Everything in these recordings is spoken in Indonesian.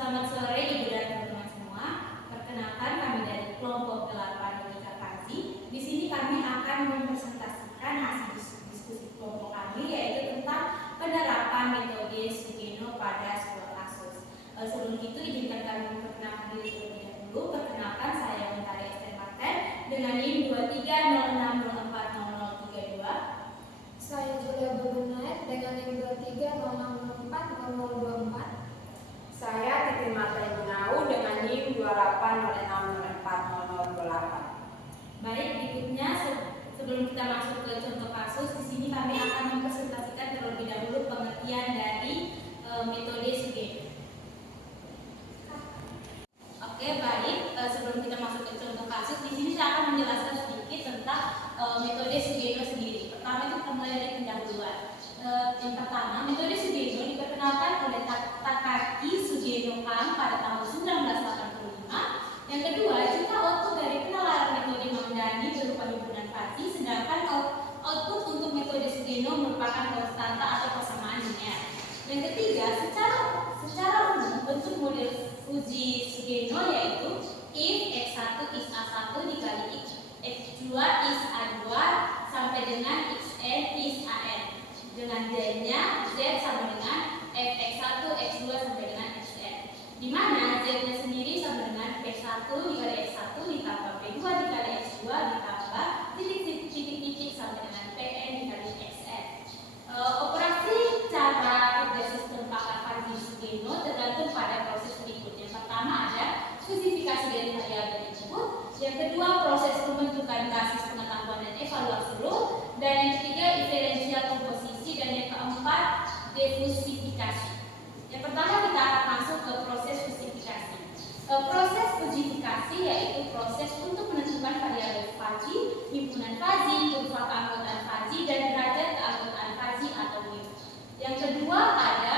Selamat sore Ibu dan teman-teman semua. Perkenalkan kami dari kelompok 8 Monika Fanzi. Di sini kami akan mempresentasikan hasil diskusi kelompok kami, yaitu tentang penerapan metode Sugeno pada sebuah kasus. Sebelum itu izinkan kami memperkenalkan diri terlebih dahulu. Perkenalkan, saya Mentari Esther Marten dengan NIM 2306040032. Saya Julia Bebenait dengan NIM 2306040024. Saya Titi Marta Gunau dengan NIM 2806040028. Baik, berikutnya sebelum kita masuk ke contoh kasus, di sini kami akan mempresentasikan terlebih dahulu pengertian dari metode Sugeno. Oke, baik. Sebelum kita masuk ke contoh kasus, di sini saya akan menjelaskan sedikit tentang metode Sugeno sendiri. Pertama itu kita mulai dari pendahuluan. Yang pertama, metode Sugeno diperkenalkan oleh Takaaki Sugeno Kang pada tahun 1985. Yang kedua, jika output dari penalaran metode Mamdani berupa himpunan Fuzzy, sedangkan output untuk metode Sugeno merupakan konstanta atau persamaan linear. Yang ketiga, secara umum bentuk model Fuzzy Sugeno yaitu if x1 is a1 dikali x2 is a2 sampai dengan xn is an. Dengan z-nya, z sama dengan fx1, x2 sampai dengan xn. Di mana z-nya sendiri sama dengan p1 dikali x1 ditambah p2 dikali x2 ditambah titik-titik sampai dengan pn dikali xn. Operasi cara kerja sistem pakar Fuzzy Sugeno tergantung pada proses berikut. Yang pertama ada spesifikasi dari variabel input, yang kedua proses pembentukan basis pengetahuan dan evaluasi rule, dan yang ketiga diferensial komposisi, dan yang keempat defusifikasi. Yang pertama kita akan masuk ke proses fusifikasi. Proses fusifikasi yaitu proses untuk menentukan variabel Fuzzy, himpunan Fuzzy, kurva keanggotaan Fuzzy, dan derajat keanggotaan Fuzzy atau mu. Yang kedua ada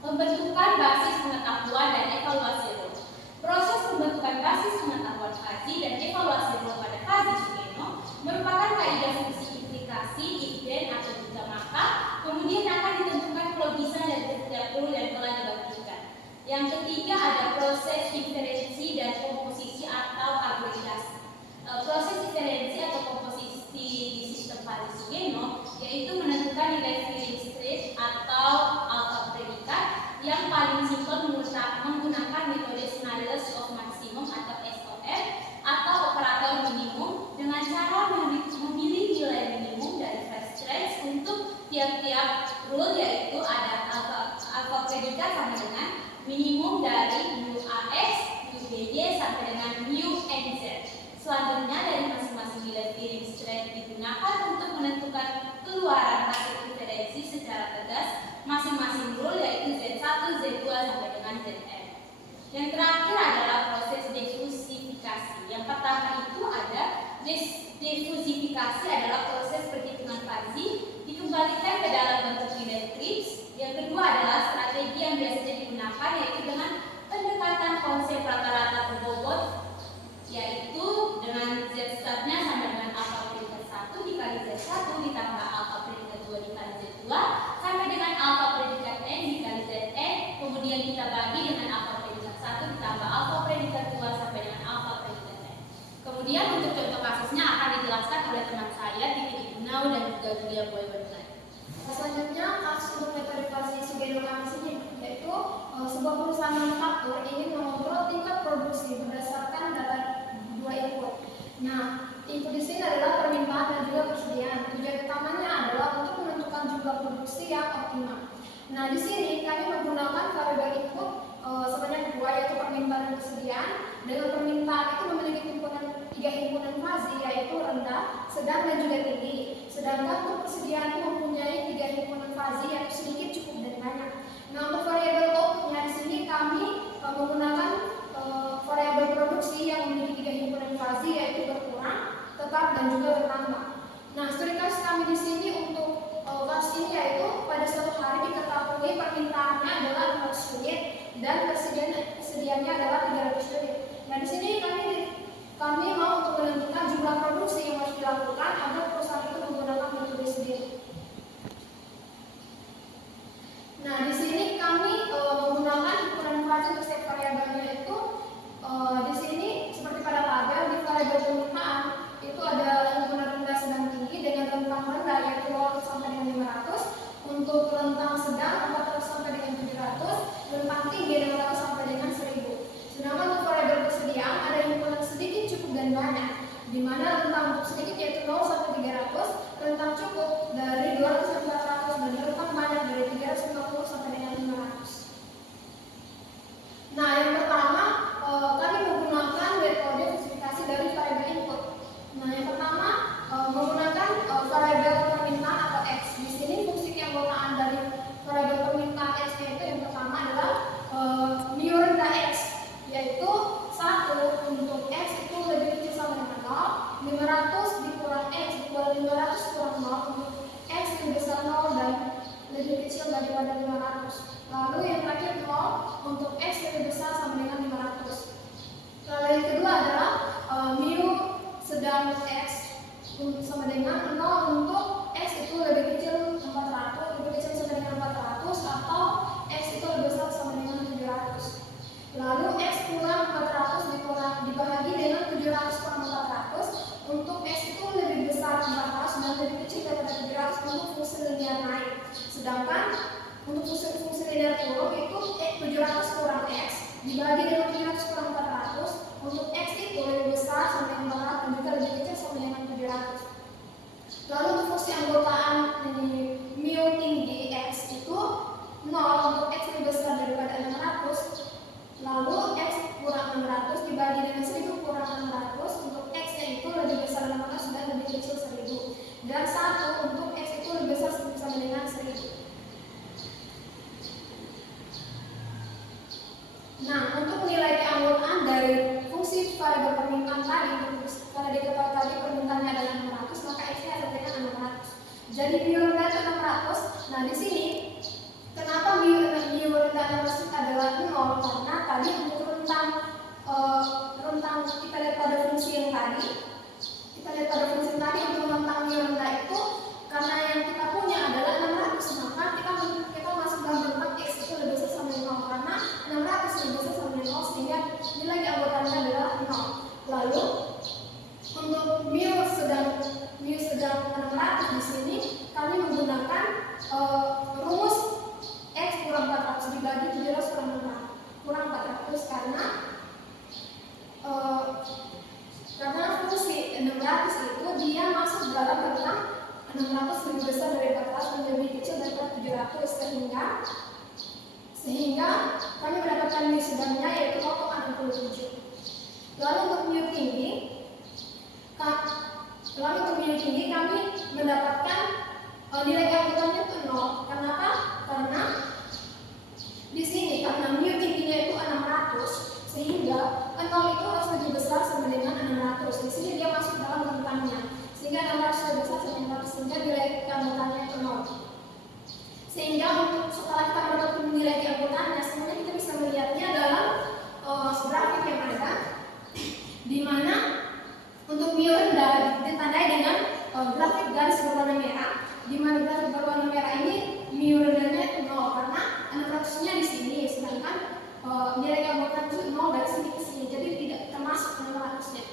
pembentukan basis pengetahuan dan evaluasi rule. Proses pembentukan basis pengetahuan Fuzzy dan evaluasi rule pada Fuzzy Sugeno merupakan kaidah fungsi implikasi if then atau jika maka, kemudian akan ditentukan pelogisan dari setiap rule yang telah dibagikan. Yang ketiga ada proses diferensi dan komposisi atau agregasi. Proses diferensi atau komposisi di sistem Fuzzy Sugeno yaitu menentukan nilai filling straight atau alpha predikat yang paling simpel menggunakan metode Sniders of Maximum atau SOM atau operator minimum dengan cara memilih nilai minimum dari first range untuk tiap-tiap rule, yaitu ada alpha predikat sama dengan minimum dari mu AX, mu BY sampai dengan mu NZ. Selanjutnya dari masing-masing nilai filling strength digunakan untuk menentukan keluaran hasil diferensi secara tegas masing-masing rule, yaitu Z1, Z2 sampai dengan Zn. Yang terakhir adalah proses defusifikasi. Yang pertama itu ada defusifikasi adalah proses perhitungan Fuzzy dikembalikan ke dalam bentuk nilai Kripps. Yang kedua adalah strategi yang biasanya digunakan yaitu dengan pendekatan konsep rata-rata berbobot, yaitu dengan Z startnya sama dengan alpha predikat 1 dikali Z1 ditambah alpha predikat 2 dikali Z2 sampai dengan alpha predikat N dikali Zn, kemudian kita bagi dengan alpha predikat 1 ditambah alpha predikat 2 sampai dengan alpha predikat N. Kemudian untuk contoh kasusnya akan dijelaskan oleh teman saya Titi Gunau dan juga Julia Bebenait. Selanjutnya kasus untuk metode Fuzzy Sugeno sini yaitu sebuah perusahaan manufaktur ingin mengontrol tingkat produksi berdasarkan data dua input. Nah, input di sini adalah permintaan dan juga persediaan. Tujuan utamanya adalah untuk menentukan jumlah produksi yang optimal. Nah, di sini kami menggunakan variabel input sebanyak dua, yaitu permintaan dan persediaan. Dengan permintaan itu memiliki tiga himpunan Fuzzy, yaitu rendah, sedang, dan juga tinggi. Sedangkan untuk persediaan itu mempunyai tiga himpunan Fuzzy, yaitu sedikit, cukup, dan banyak. Nah, untuk variabel outputnya di sini kami menggunakan variabel produksi yang memiliki tiga himpunan Fuzzy, yaitu berkurang, tetap, dan juga bertambah. Nah, studi kasus kami di sini untuk kasus ini yaitu pada suatu hari diketahui permintaannya adalah 500 unit dan persediaannya adalah 300 unit. Nah, di sini kami mau untuk menentukan jumlah produksi yang harus dilakukan agar perusahaan itu menggunakan metode sendiri. Nah, di sini kami menggunakan ukuran Fuzzy untuk dibagi dengan 700 kurang 400, untuk X itu lebih besar sama dengan 400 dan juga lebih kecil sama dengan 700. Lalu untuk fungsi anggotaan ini mu tinggi X itu 0 untuk X lebih besar daripada 600, lalu X kurang 600 dibagi dengan 1000 kurang 600, untuk X nya itu lebih besar 600 dan lebih kecil 1000, dan 1 untuk X itu lebih besar sama dengan 1000. Nah, untuk nilai keanggotaan dari fungsi variabel permintaan tadi, karena diketahui tadi permintaannya adalah 600, maka X nya sama dengan 600. Jadi mu rendah 600. Nah, di sini kenapa mu rendah 600 adalah 0? Karena tadi untuk rentang kita lihat pada fungsi yang tadi, untuk rentang mu rendah itu karena yang kita punya adalah 600, maka kita masuk dalam rentang X itu lebih besar sama dengan 0 karena 600 lebih besar sama dengan 0 sehingga nilai keanggotaannya adalah 0. Lalu untuk mu sedang 600 di sini kami menggunakan rumus X kurang 400 dibagi 700 kurang 400 karena fungsi 600 itu dia masuk dalam rentang 600 lebih besar dari 400 dan lebih kecil daripada 700 sehingga kami mendapatkan mu sedangnya yaitu 0,67. Lalu untuk mu tinggi kami mendapatkan nilai keanggotaannya itu 0. Kenapa? Karena di sini karena mu tingginya itu 600 sehingga 0 itu harus lebih besar sama dengan 600. Di sini dia masuk dalam rentangnya sehingga 600 lebih besar sama dengan 100 sehingga nilai keanggotaannya itu 0. Sehingga untuk setelah kita mendapatkan nilai keanggotaannya sebenarnya kita bisa melihatnya dalam grafik yang ada di mana untuk mu rendah ditandai dengan grafik garis berwarna merah, di mana grafik berwarna merah ini mu rendahnya itu 0 karena 600-nya di sini, sedangkan nilai keanggotaan itu 0 dari sini ke sini, jadi tidak termasuk 600-nya.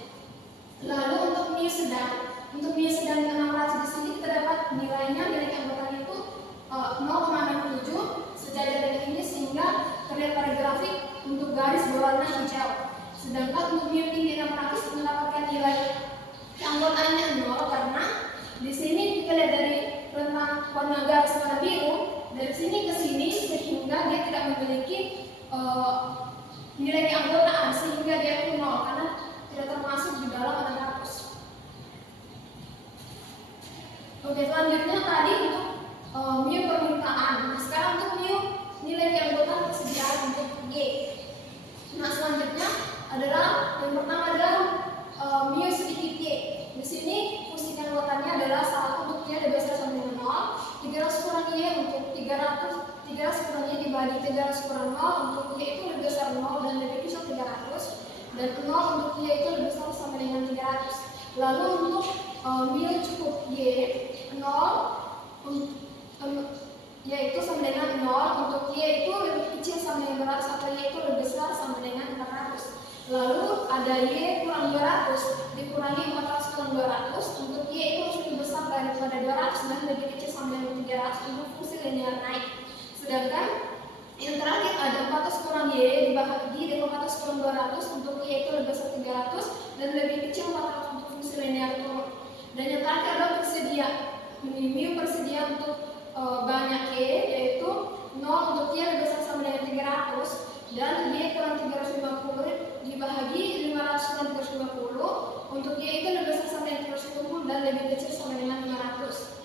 Lalu untuk mu sedang di 600 di sini kita dapat nilainya nilai keanggotaan itu 0,67 sejajar dengan ini sehingga terlihat pada grafik untuk garis berwarna hijau. Sedangkan untuk mu tinggi 600 mendapatkan nilai keanggotaannya 0 karena di sini kita lihat dari rentang warna garis warna biru dari sini ke sini sehingga dia tidak memiliki nilai keanggotaan sehingga dia itu 0 karena tidak termasuk di dalam 600. Oke, selanjutnya tadi untuk mu permintaan. Nah, sekarang untuk mu nilai keanggotaan persediaan untuk Y. Nah, selanjutnya adalah yang pertama adalah mu sedikit Y. Di sini fungsi keanggotaannya adalah 1 untuk Y lebih besar sama dengan 0, 300 kurang Y untuk 300 kurang Y dibagi 300 kurang 0 untuk Y itu lebih besar 0 dan lebih kecil 300, dan 0 untuk Y itu lebih besar sama dengan 300. Lalu untuk mu cukup Y 0 yaitu sama dengan 0 untuk Y itu lebih kecil sama dengan 200 atau Y itu lebih besar sama dengan 400. Lalu ada Y kurang 200 dikurangi 400 kurang 200 untuk Y itu harus lebih besar daripada 200 dan lebih kecil sama dengan 300 untuk fungsi linear naik. Sedangkan yang terakhir ada 400 kurang Y dibagi dengan 400 kurang 200 untuk Y itu lebih besar 300 dan lebih kecil 400 untuk fungsi linear turun. Dan yang terakhir adalah mu persedia untuk banyak Y yaitu 0 untuk Y lebih besar sama dengan 300 dan Y kurang 350 dibagi 500 kurang 350 untuk Y itu lebih besar sama dengan 350 dan lebih kecil sama dengan 500.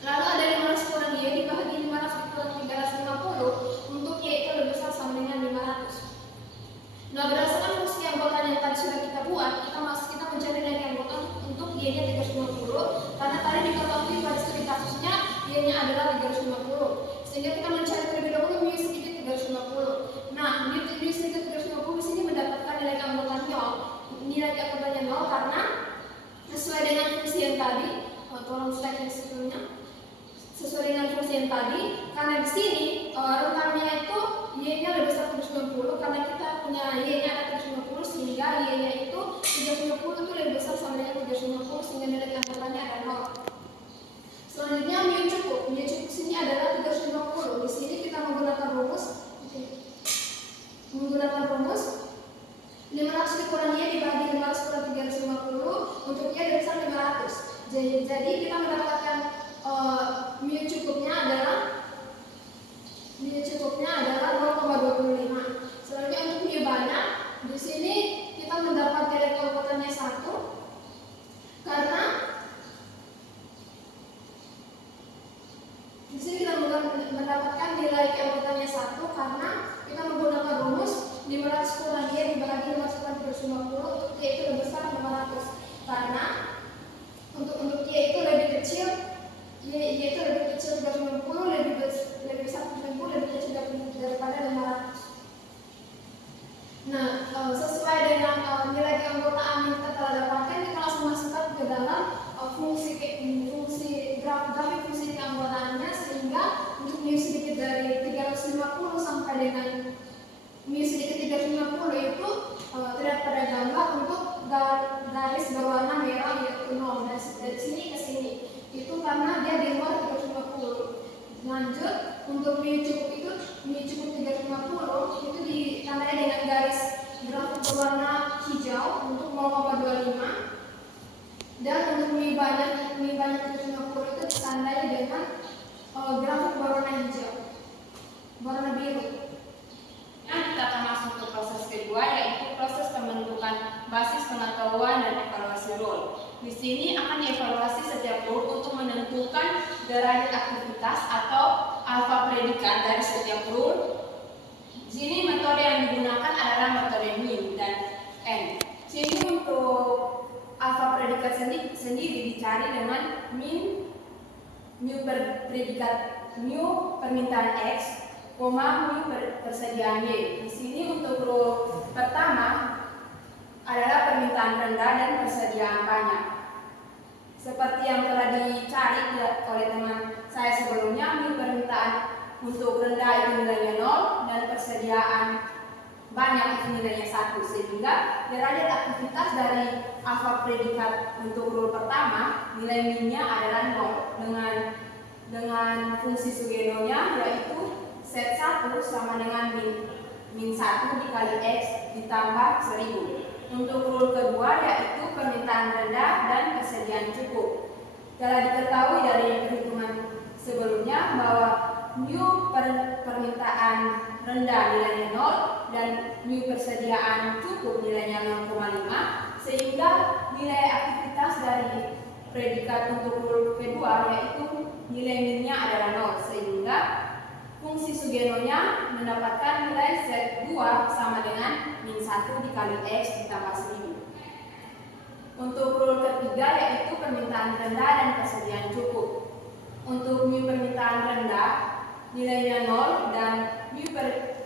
Lalu ada 500 kurang Y dibagi 500 kurang 350 untuk Y itu lebih besar sama dengan 500. Nah, berdasarkan fungsi anggotaan yang tadi sudah kita buat, kita mencari nilai anggotaan untuk Y-nya 350 karena tadi diketahui pada studi kasusnya Y-nya adalah 350 sehingga kita mencari terlebih dahulu mu sedikit 350. Nah, mu sedikit 350 di sini mendapatkan nilai keanggotaan 0 karena sesuai dengan fungsi yang tadi. Tolong slide yang sebelumnya. Sesuai dengan fungsi yang tadi, karena di sini rentangnya itu Y-nya lebih besar 350 karena kita punya Y-nya ada 350 sehingga Y-nya itu 350 itu lebih besar sama dengan 350 sehingga nilai keanggotaannya ada 0. Selanjutnya mu cukup. Mu cukup sini adalah 350. Di sini kita menggunakan rumus menggunakan rumus 500 dikurangi dibagi 500 kurang 350 untuk Y dari besar 500. Jadi kita mendapatkan mu cukupnya adalah 0,25. Selanjutnya untuk mu banyak, di sini kita mendapat nilai keanggotaannya 1 karena di sini kita mendapatkan nilai keanggotaannya 1 karena kita menggunakan rumus 500 kurang Y dibagi 500 kurang 350 untuk Y itu lebih besar 500 karena untuk Y itu lebih kecil Y itu lebih kecil 350 lebih besar 350 lebih kecil daripada 500. Nah, sesuai dengan nilai keanggotaan yang kita telah dapatkan, kita langsung masukkan ke dalam fungsi grafik fungsi keanggotaannya, sehingga untuk mu sedikit dari 350 sampai dengan mu sedikit 350 itu terlihat pada gambar untuk garis berwarna merah yaitu 0 dari sini ke sini. Itu karena dia di luar 350. Lanjut untuk mu cukup 350 itu ditandai dengan garis grafik berwarna hijau untuk 0,25 dan untuk mu banyak 350 itu ditandai dengan grafik berwarna hijau warna biru. Nah, kita akan masuk ke proses kedua, yaitu proses pembentukan basis pengetahuan dan evaluasi role. Di sini akan dievaluasi setiap role untuk menentukan derajat aktivitas atau alfa predikat dari setiap role. Di sini metode yang digunakan adalah metode min dan n. Di sini untuk alfa predikat sendiri dicari dengan min mu permintaan x, mu persediaan y. Di sini untuk role pertama adalah permintaan rendah dan persediaan banyak. Seperti yang telah dicari oleh teman saya sebelumnya, mu permintaan untuk rendah itu nilainya 0 dan persediaan banyak itu nilainya 1, sehingga derajat aktivitas dari alfa predikat untuk role pertama nilai minnya adalah 0 dengan fungsi Sugeno-nya yaitu set 1 sama dengan min 1 dikali x ditambah 1000. Untuk rule kedua yaitu permintaan rendah dan persediaan cukup. Telah diketahui dari perhitungan sebelumnya bahwa mu permintaan rendah nilainya 0 dan mu persediaan cukup nilainya 0,5, sehingga nilai aktivitas dari predikat untuk rule kedua yaitu nilai minnya adalah 0, sehingga fungsi Sugeno-nya mendapatkan nilai set 2 sama dengan min 1 dikali x ditambah 1000. Untuk rule ketiga yaitu permintaan rendah dan persediaan cukup. Untuk mu permintaan rendah nilainya 0 dan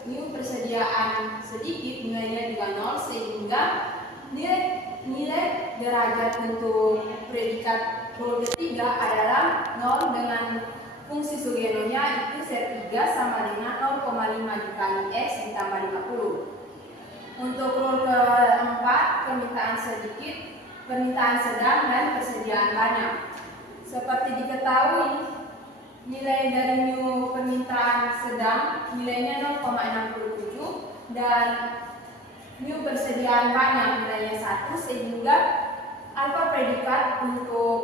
mu persediaan sedikit nilainya juga 0, sehingga nilai derajat untuk predikat rule ketiga adalah 0 dengan fungsi Sugeno-nya itu set 3 sama dengan 0,5 dikali x ditambah 50. Untuk rule keempat, permintaan sedikit, permintaan sedang, dan persediaan banyak. Seperti diketahui, nilai dari mu permintaan sedang nilainya 0,67 dan mu persediaan banyak nilainya 1, sehingga alfa predikat untuk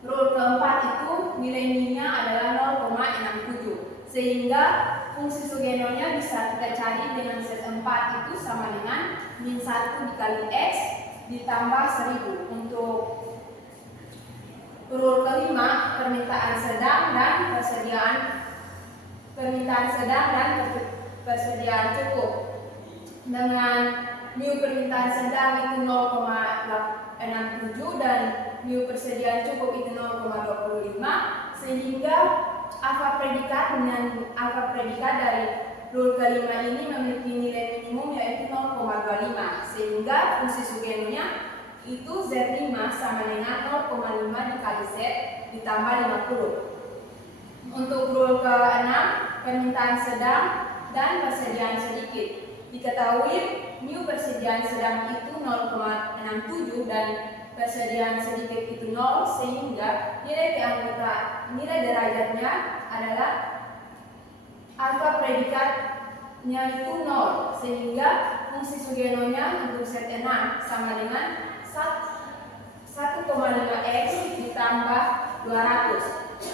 rule keempat itu nilai minnya adalah 0,67, sehingga fungsi Sugeno-nya bisa kita cari dengan set 4 itu sama dengan min 1 dikali x ditambah 1000. Untuk rule kelima, permintaan sedang dan persediaan cukup. Dengan mu permintaan sedang itu 0,67 dan mu persediaan cukup itu 0,25, sehingga alfa predikat dari rule kelima ini memiliki nilai minimum yaitu 0,25, sehingga fungsi Sugeno-nya itu Z5 sama dengan 0,5 dikali Z ditambah 50. Untuk rule ke-6, permintaan sedang dan persediaan sedikit. Diketahui mu persediaan sedang itu 0,67 dan persediaan sedikit itu 0, sehingga nilai derajatnya adalah alfa predikat itu 0, sehingga fungsi Sugeno-nya untuk set 6 sama dengan 1,5x ditambah 200.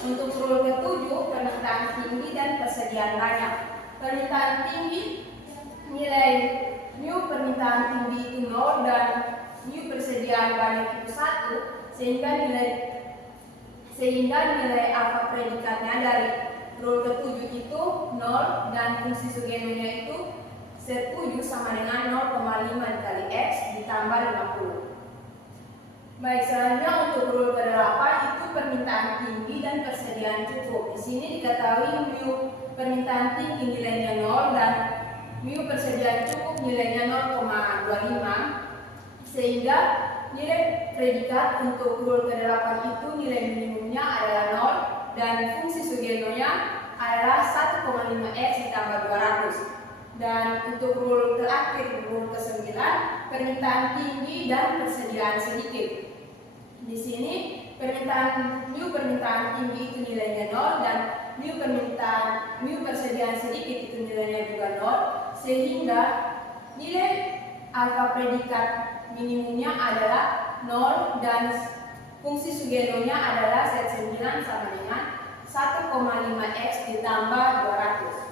Untuk rule ke-7, permintaan tinggi dan persediaan banyak. Permintaan tinggi, nilai mu permintaan tinggi itu 0 dan mu persediaan banyak itu 1, sehingga nilai alfa predikatnya dari rule ke-7 itu 0 dan fungsi Sugeno-nya itu set 7 sama dengan 0,5 dikali x ditambah 50. Baik, selanjutnya untuk rule ke-8 itu permintaan tinggi dan persediaan cukup. Di sini diketahui mu permintaan tinggi nilainya 0 dan mu persediaan cukup nilainya 0,25, sehingga nilai predikat untuk rule ke-8 itu nilai minimumnya adalah 0 dan fungsi Sugeno-nya adalah 1,5x ditambah 200. Dan untuk rule terakhir, rule ke-9, permintaan tinggi dan persediaan sedikit. Di sini mu permintaan tinggi itu nilainya 0 dan mu persediaan sedikit itu nilainya juga 0, sehingga nilai alfa predikat minimumnya adalah 0 dan fungsi Sugeno-nya adalah set 9 sama dengan 1,5x ditambah 200.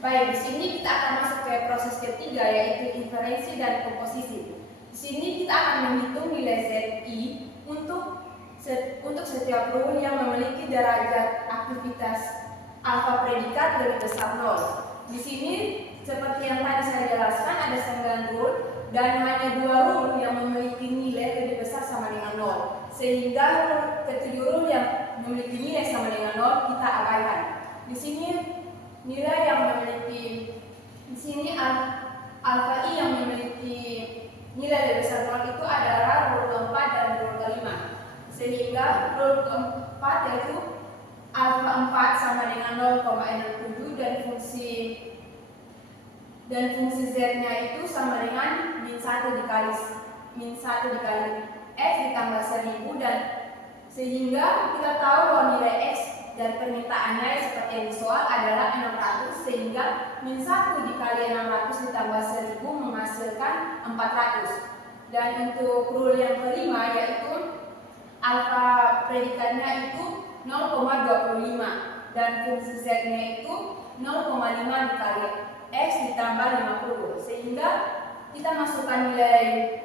Baik, di sini kita akan masuk ke proses ketiga, yaitu inferensi dan komposisi. Di sini kita akan menghitung nilai ZI untuk setiap rule yang memiliki derajat aktivitas alfa predikat lebih besar 0. Di sini seperti yang tadi saya jelaskan ada 9 rule dan hanya 2 rule yang memiliki nilai lebih besar sama dengan 0. Sehingga ke-7 rule yang memiliki nilai sama dengan 0 kita abaikan. Di sini nilai yang memiliki alfa I yang memiliki nilai lebih besar 0 itu adalah rule ke-4 dan rule ke-5. Sehingga rule ke-4 yaitu alfa 4 sama dengan 0,67 dan fungsi Z-nya itu sama dengan min 1 dikali X ditambah 1000, dan sehingga kita tahu bahwa nilai X dan permintaannya seperti yang di soal adalah 600, sehingga min 1 dikali 600 ditambah 1000 menghasilkan 400. Dan untuk rule yang kelima yaitu alfa predikatnya itu 0,25 dan fungsi Z-nya itu 0,5 dikali X ditambah 50, sehingga kita masukkan nilai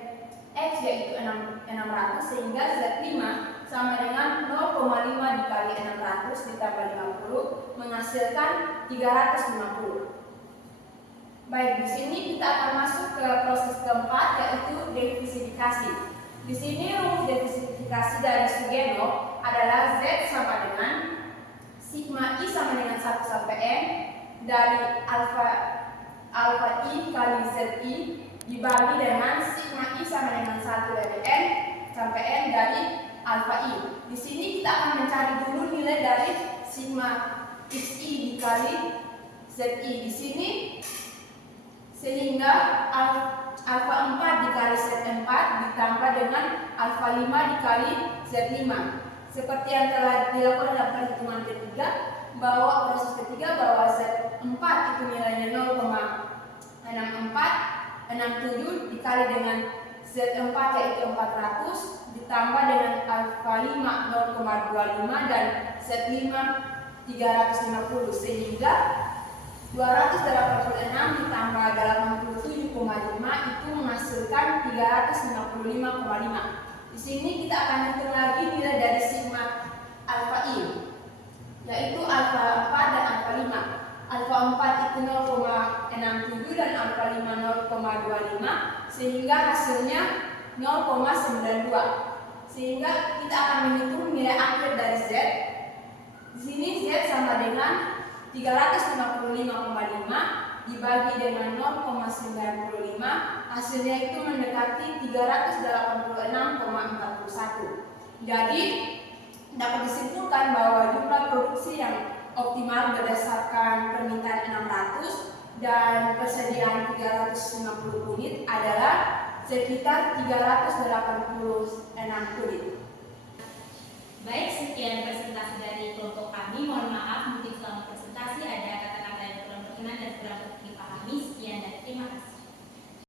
X yaitu 600, sehingga Z5 sama dengan 0,5 dikali 600 ditambah 50 menghasilkan 350. Baik, di sini kita akan masuk ke proses keempat, yaitu divisifikasi. Di sini rumus divisifikasi dari Sugeno adalah Z sama dengan sigma I sama dengan 1 sampai N dari alfa I kali ZI dibagi dengan sigma I sama dengan 1 dari N sampai N dari alfa I. Di sini kita akan mencari dulu nilai dari sigma XI dikali ZI di sini, sehingga alfa 4 dikali Z4 ditambah dengan alfa 5 dikali Z5. Seperti yang telah dilakukan dalam perhitungan ketiga, bahwa proses ketiga bahwa Z4 itu nilainya 0,67 dikali dengan Z4 yaitu 400 ditambah dengan alfa 5 0,25 dan Z5 350, sehingga 286 ditambah 87,5 itu menghasilkan 355,5. Di sini kita akan hitung lagi nilai dari sigma alfa I, yaitu alfa 4 dan alfa 5. Alfa 4 itu 0,67 dan alfa 5 0,25, sehingga hasilnya 0,92. Sehingga kita akan menghitung nilai akhir dari Z. Di sini Z sama dengan 355,5 dibagi dengan 0,95, hasilnya itu mendekati 386,41. Jadi dapat disimpulkan bahwa jumlah produksi yang optimal berdasarkan permintaan 600 dan persediaan 350 unit adalah sekitar 386 unit. Baik, sekian presentasi dari kelompok kami. Mohon maaf mungkin selama presentasi ada kata-kata yang kurang berkenan dan berapa?